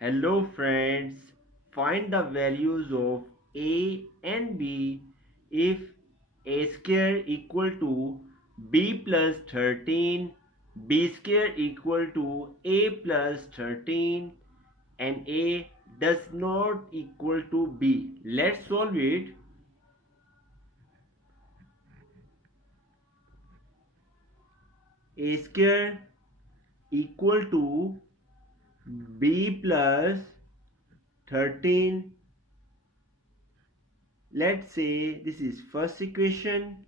Hello friends, find the values of a and b if a square equal to b plus 13, b square equal to a plus 13 and a does not equal to b. Let's solve it. A square equal to b plus 13. Let's say this is first equation.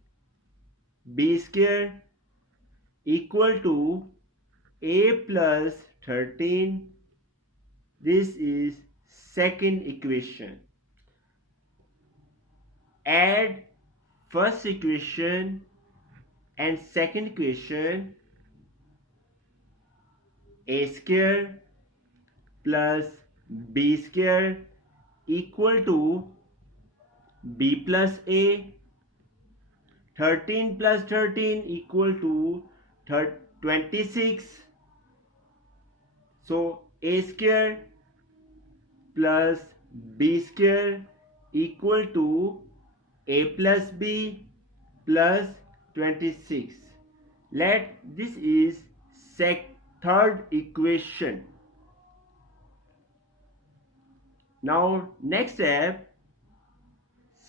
B square equal to a plus 13. This is second equation. Add first equation and second equation. A square plus b square equal to b plus a. 13 plus 13 equal to 26. So a square plus b square equal to a plus b plus 26. Let this is third equation. Now next step,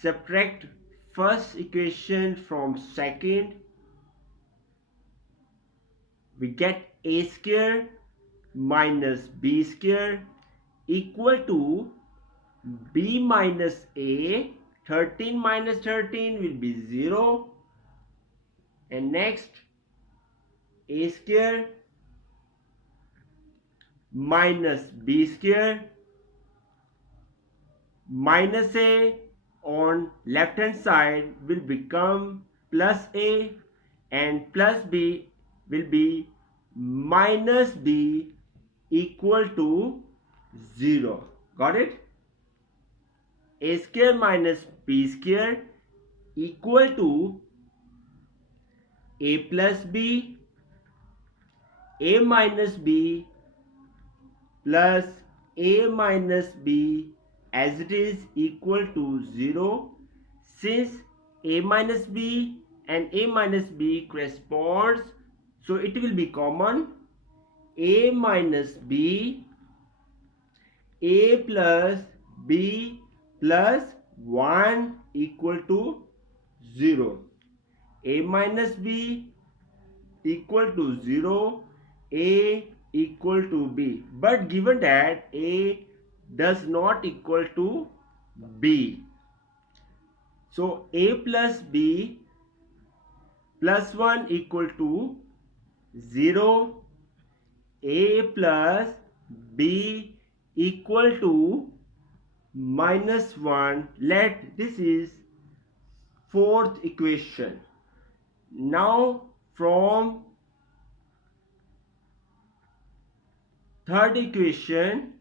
subtract first equation from second. We get a square minus b square equal to b minus a. 13 minus 13 will be 0. And next, a square minus b square minus a on left hand side will become plus a, and plus b will be minus b equal to 0. Got it? A square minus b square equal to a plus b, a minus b plus a minus b as it is equal to 0. Since a minus b and a minus b corresponds, so it will be common. A minus b, a plus b plus 1 equal to 0. A minus b equal to 0, a equal to b. But given that a does not equal to b, so a plus b plus 1 equal to 0, a plus b equal to minus 1. Let this is fourth equation. Now from third equation,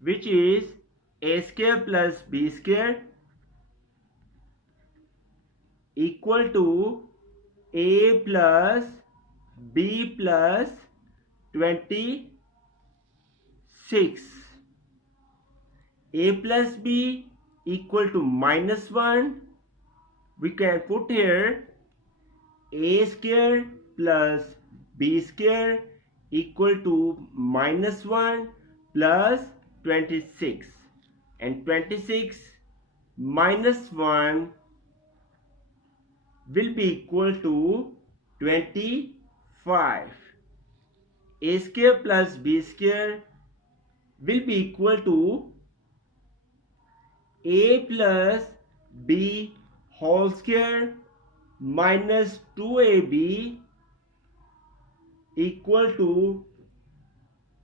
which is a square plus b square equal to a plus b plus 26. A plus b equal to minus 1. We can put here a square plus b square equal to minus 1 plus 26, and 26 minus 1 will be equal to 25. A square plus b square will be equal to a plus b whole square minus 2ab equal to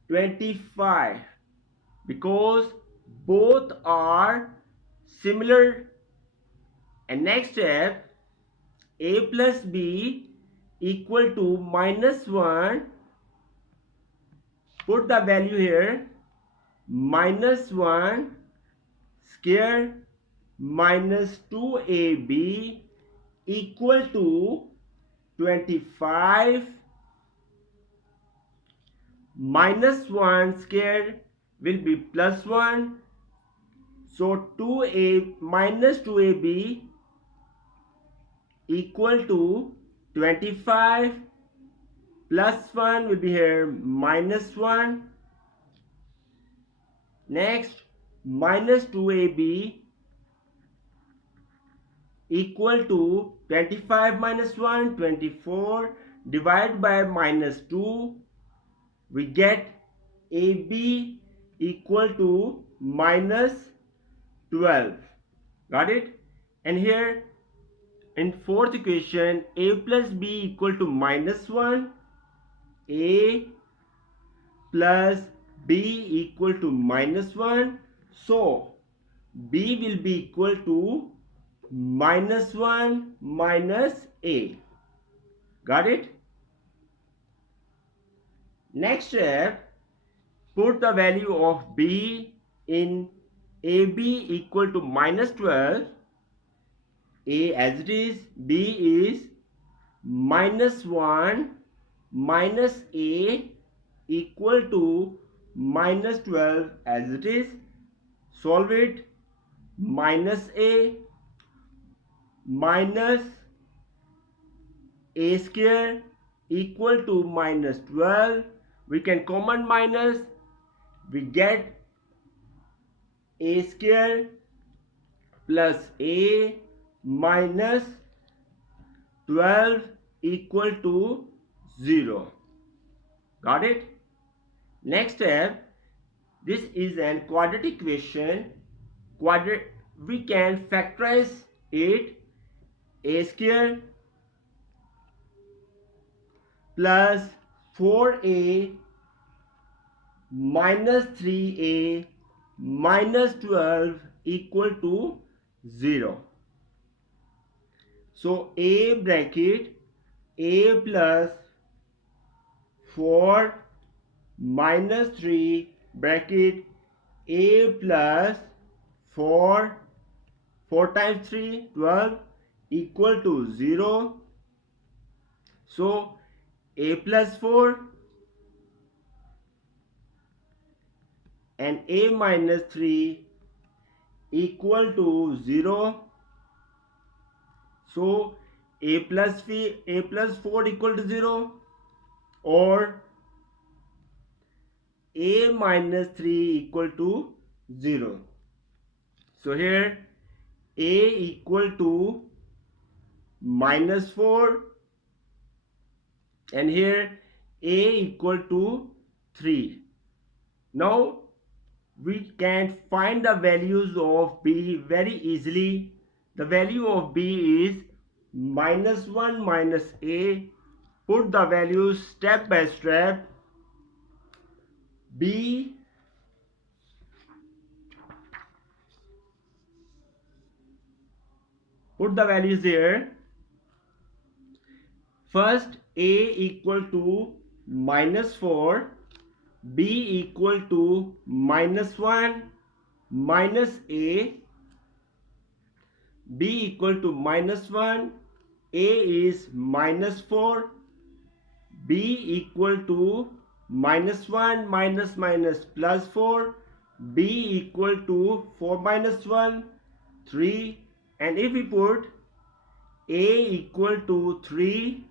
25, because both are similar. And next step, a plus b equal to minus 1. Put the value here, minus 1 square minus 2ab equal to 25. Minus 1 square will be plus 1. So 2a minus 2ab equal to 25, plus 1 will be here minus 1. Next, minus 2ab equal to 25 minus 1, 24, divided by minus 2, we get AB equal to minus 12. Got it? And here in fourth equation, A plus B equal to minus 1, A plus B equal to minus 1. So B will be equal to minus 1 minus A. Got it? Next step, put the value of B in AB equal to minus 12. A as it is, B is minus 1 minus A equal to minus 12 as it is. Solve it. Minus A minus A square equal to minus 12. We can common minus. We get A square plus A minus 12 equal to 0. Got it? Next step, this is an quadratic equation. We can factorize it. A square plus 4a minus 3a minus 12 equal to 0. So A bracket A plus 4 minus 3 bracket A plus 4 times 3 12 equal to 0. So A plus 4 and A minus 3 equal to 0. So A plus 4 equal to 0 or A minus 3 equal to 0. So here A equal to minus 4 and here A equal to 3. Now we can find the values of B very easily. The value of B is minus 1 minus A. Put the values step by step. B put the values here. First A equal to minus 4, B equal to minus 1 minus A, B equal to minus 1, A is minus 4, B equal to minus 1 minus minus plus 4, B equal to 4 minus 1, 3, and if we put A equal to 3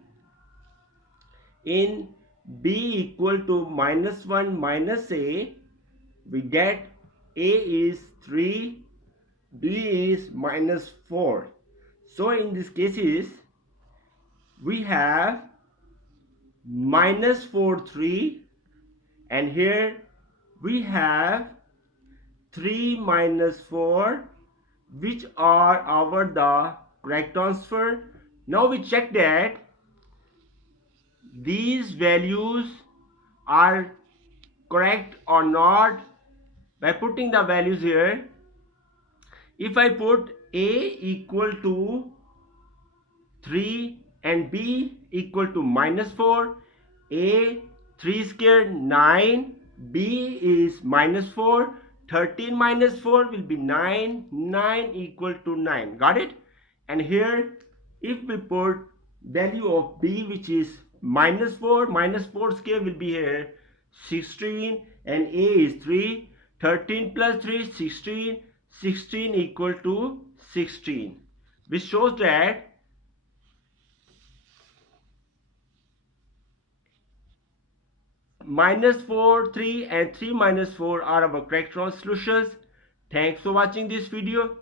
in B equal to minus 1 minus A, we get A is 3, B is minus 4. So in these cases, we have minus 4, 3, and here we have 3 minus 4, which are our the correct answer. Now we check that these values are correct or not by putting the values here. If I put A equal to 3 and B equal to minus 4, A 3 square 9, B is minus 4, 13 minus 4 will be 9, 9 equal to 9. Got it? And here if we put value of B which is minus 4 square will be here 16 and A is 3, 13 plus 3 16. 16 equal to 16, which shows that -4, 3 and 3 minus 4 are our correct solutions. Thanks for watching this video.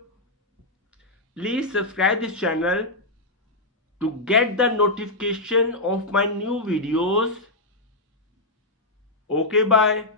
Please subscribe this channel to get the notification of my new videos. Okay, bye.